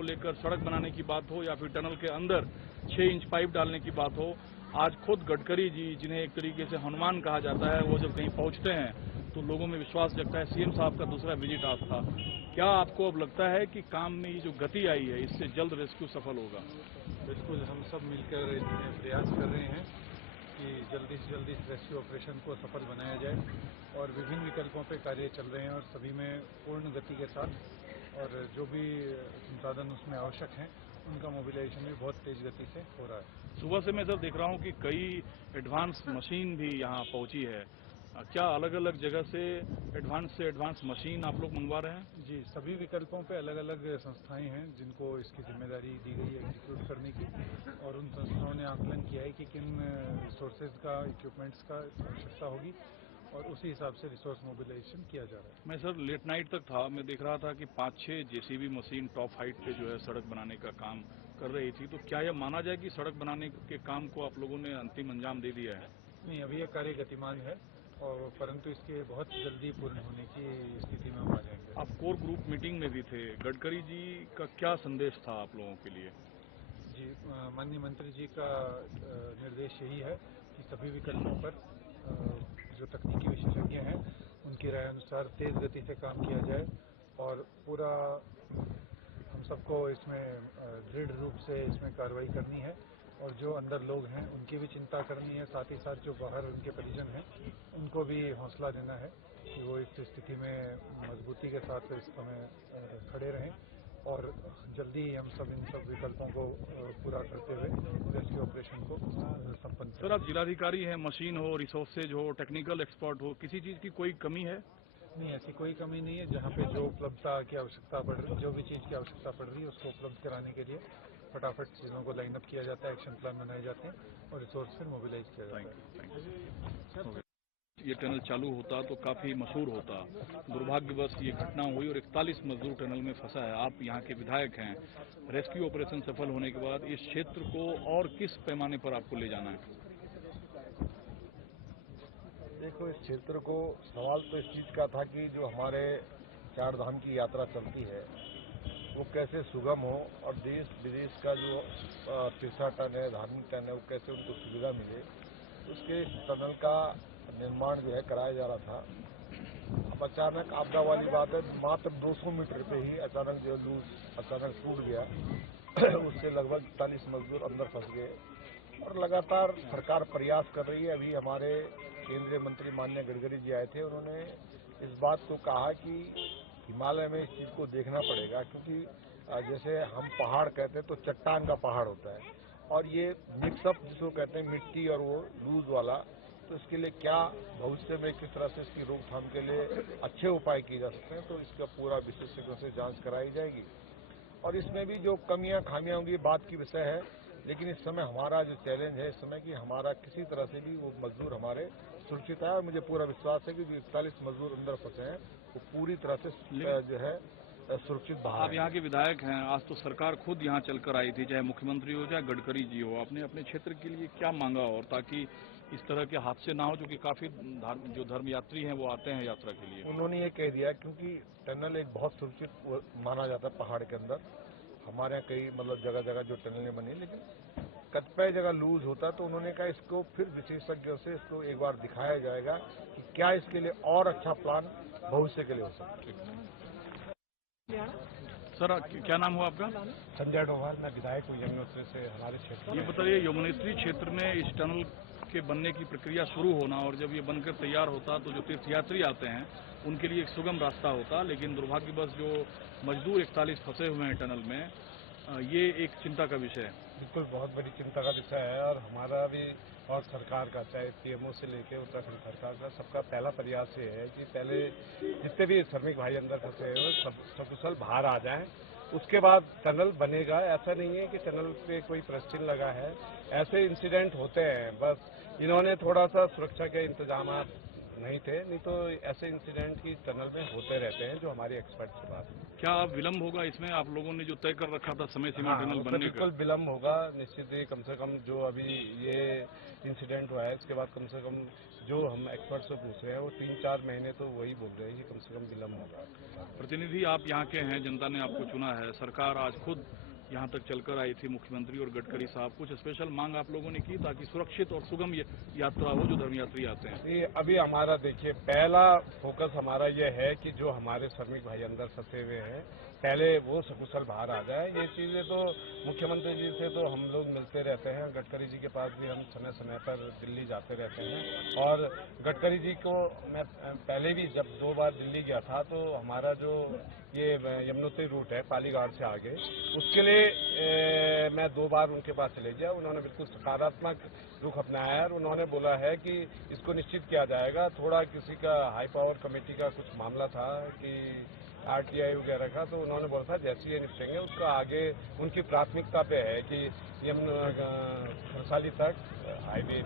को लेकर सड़क बनाने की बात हो या फिर टनल के अंदर 6 इंच पाइप डालने की बात हो, आज खुद गडकरी जी, जिन्हें एक तरीके से हनुमान कहा जाता है, वो जब कहीं पहुंचते हैं तो लोगों में विश्वास जगता है। सीएम साहब का दूसरा विजिट आज था। क्या आपको अब लगता है कि काम में ये जो गति आई है, इससे जल्द रेस्क्यू सफल होगा? बिल्कुल, हम सब मिलकर इसमें प्रयास कर रहे हैं कि जल्दी से जल्दी इस रेस्क्यू ऑपरेशन को सफल बनाया जाए और विभिन्न विकल्पों पर कार्य चल रहे हैं और सभी में पूर्ण गति के साथ, और जो भी संसाधन उसमें आवश्यक हैं उनका मोबिलाइजेशन भी बहुत तेज गति से हो रहा है। सुबह से मैं सर देख रहा हूं कि कई एडवांस मशीन भी यहां पहुंची है। क्या अलग अलग जगह से एडवांस मशीन आप लोग मंगवा रहे हैं? जी, सभी विकल्पों पे अलग अलग संस्थाएं हैं जिनको इसकी जिम्मेदारी दी गई है एग्जीक्यूट करने की, और उन संस्थाओं ने आकलन किया है कि किन रिसोर्सेज का, इक्विपमेंट्स का आवश्यकता होगी और उसी हिसाब से रिसोर्स मोबिलाइजेशन किया जा रहा है। मैं सर लेट नाइट तक था, मैं देख रहा था कि 5-6 जेसीबी मशीन टॉप हाइट पे जो है सड़क बनाने का काम कर रही थी। तो क्या यह माना जाए कि सड़क बनाने के काम को आप लोगों ने अंतिम अंजाम दे दिया है? नहीं, अभी यह कार्य गतिमान है और परंतु इसके बहुत जल्दी पूर्ण होने की स्थिति में हम आ जाएंगे। आप कोर ग्रुप मीटिंग में भी थे, गडकरी जी का क्या संदेश था आप लोगों के लिए? जी, माननीय मंत्री जी का निर्देश यही है कि सभी विकल्पों पर जो तकनीकी विशेषज्ञ हैं उनकी राय अनुसार तेज गति से काम किया जाए और पूरा हम सबको इसमें दृढ़ रूप से इसमें कार्रवाई करनी है, और जो अंदर लोग हैं उनकी भी चिंता करनी है, साथ ही साथ जो बाहर उनके परिजन हैं उनको भी हौसला देना है कि वो इस स्थिति में मजबूती के साथ इस समय खड़े रहें और जल्दी हम सब इन सब विकल्पों को पूरा करते हुए रेस्क्यू ऑपरेशन को संपन्न करें। सर आप जिलाधिकारी हैं, मशीन हो, रिसोर्सेज हो, टेक्निकल एक्सपर्ट हो, किसी चीज की कोई कमी है? नहीं, ऐसी कोई कमी नहीं है। जहाँ पे जो उपलब्धता की आवश्यकता पड़ रही, जो भी चीज़ की आवश्यकता पड़ रही है उसको उपलब्ध कराने के लिए फटाफट चीज़ों को लाइनअप किया जाता है, एक्शन प्लान बनाए जाते हैं और रिसोर्स फिर मोबिलाइज किया जाता है। ये टनल चालू होता तो काफी मशहूर होता। दुर्भाग्यवश ये घटना हुई और 41 मजदूर टनल में फंसा है। आप यहाँ के विधायक हैं, रेस्क्यू ऑपरेशन सफल होने के बाद इस क्षेत्र को और किस पैमाने पर आपको ले जाना है? देखो, इस क्षेत्र को सवाल तो इस चीज का था कि जो हमारे 4 धाम की यात्रा चलती है वो कैसे सुगम हो और देश विदेश का जो तीर्थाटन है, धार्मिक टन है, वो कैसे उनको सुविधा मिले, उसके टनल का निर्माण जो है कराया जा रहा था। अब अचानक आपदा वाली बात है, मात्र 200 मीटर पे ही अचानक जो लूज अचानक टूट गया उससे लगभग 41 मजदूर अंदर फंस गए और लगातार सरकार प्रयास कर रही है। अभी हमारे केंद्रीय मंत्री माननीय गडकरी जी आए थे, उन्होंने इस बात को कहा कि हिमालय में इस चीज को देखना पड़ेगा, क्योंकि जैसे हम पहाड़ कहते हैं तो चट्टान का पहाड़ होता है और ये मिक्सअप जिसको कहते हैं मिट्टी और वो लूज वाला, तो इसके लिए क्या भविष्य में किस तरह से इसकी रोकथाम के लिए अच्छे उपाय किए जा सकते हैं, तो इसका पूरा विशेषज्ञों से जांच कराई जाएगी और इसमें भी जो कमियां खामियां होंगी बात की विषय है। लेकिन इस समय हमारा जो चैलेंज है इस समय कि हमारा किसी तरह से भी वो मजदूर हमारे सुरक्षित है और मुझे पूरा विश्वास है कि जो 41 मजदूर अंदर फंसे हैं वो पूरी तरह से जो है सुरक्षित बाहर। आप यहाँ के विधायक हैं, आज तो सरकार खुद यहाँ चलकर आई थी, चाहे मुख्यमंत्री हो चाहे गडकरी जी हो। आपने अपने क्षेत्र के लिए क्या मांगा और ताकि इस तरह के हादसे ना हो, जो कि काफी जो धर्मयात्री हैं वो आते हैं यात्रा के लिए? उन्होंने ये कह दिया क्योंकि टनल एक बहुत सुरक्षित माना जाता है पहाड़ के अंदर। हमारे यहाँ कई मतलब जगह जगह जो टनलें बनी, लेकिन कतिपय जगह लूज होता है, तो उन्होंने कहा इसको फिर विशेषज्ञों से इसको एक बार दिखाया जाएगा कि क्या इसके लिए और अच्छा प्लान भविष्य के लिए हो सकता है। सर क्या नाम हुआ आपका? संजय डोभाल, मैं विधायक हूँ यमुनोत्री से हमारे क्षेत्र। ये बताइए, यमुनोत्री क्षेत्र में इस टनल के बनने की प्रक्रिया शुरू होना और जब ये बनकर तैयार होता तो जो तीर्थयात्री आते हैं उनके लिए एक सुगम रास्ता होता, लेकिन दुर्भाग्यवश जो मजदूर 41 फंसे हुए हैं टनल में, ये एक चिंता का विषय है। बिल्कुल, बहुत बड़ी चिंता का विषय है और हमारा भी और सरकार का, चाहे पीएमओ से लेकर उत्तराखंड सरकार का, सबका पहला प्रयास ये है कि पहले जितने भी श्रमिक भाई अंदर फंसे हुए सब सकुशल बाहर आ जाएं, उसके बाद टनल बनेगा। ऐसा नहीं है कि टनल पे कोई प्रश्चिन लगा है, ऐसे इंसिडेंट होते हैं, बस इन्होंने थोड़ा सा सुरक्षा के इंतजाम नहीं थे, नहीं तो ऐसे इंसिडेंट की टनल में होते रहते हैं, जो हमारी एक्सपर्ट से बात है। क्या विलम्ब होगा इसमें? आप लोगों ने जो तय कर रखा था समय सीमा हाँ, टनल उसमें बनने का, बिल्कुल विलम्ब होगा निश्चित ही। कम से कम जो अभी ये इंसिडेंट हुआ है, इसके बाद कम से कम जो हम एक्सपर्ट से पूछ रहे हैं, वो 3-4 महीने तो वही बोल रहे हैं कि कम से कम विलम्ब होगा। प्रतिनिधि आप यहाँ के हैं, जनता ने आपको चुना है, सरकार आज खुद यहाँ तक चलकर आई थी, मुख्यमंत्री और गडकरी साहब, कुछ स्पेशल मांग आप लोगों ने की ताकि सुरक्षित और सुगम यात्रा हो जो धर्म यात्री आते हैं? ये अभी हमारा देखिए, पहला फोकस हमारा ये है कि जो हमारे श्रमिक भाई अंदर फंसे हुए हैं, पहले वो सकुशल बाहर आ जाए। ये चीज़ें तो मुख्यमंत्री जी से तो हम लोग मिलते रहते हैं, गडकरी जी के पास भी हम समय समय पर दिल्ली जाते रहते हैं। और गडकरी जी को मैं पहले भी जब 2 बार दिल्ली गया था, तो हमारा जो ये यमुनोत्री रूट है पालीघाट से आगे, उसके लिए मैं 2 बार उनके पास चले गया। उन्होंने बिल्कुल सकारात्मक रुख अपनाया है और उन्होंने बोला है कि इसको निश्चित किया जाएगा। थोड़ा किसी का हाई पावर कमेटी का कुछ मामला था कि RTI वगैरह का, तो उन्होंने बोला था जैसे ये निपटेंगे उसका आगे उनकी प्राथमिकता पे है कि यमुना खरसाली तक हाईवे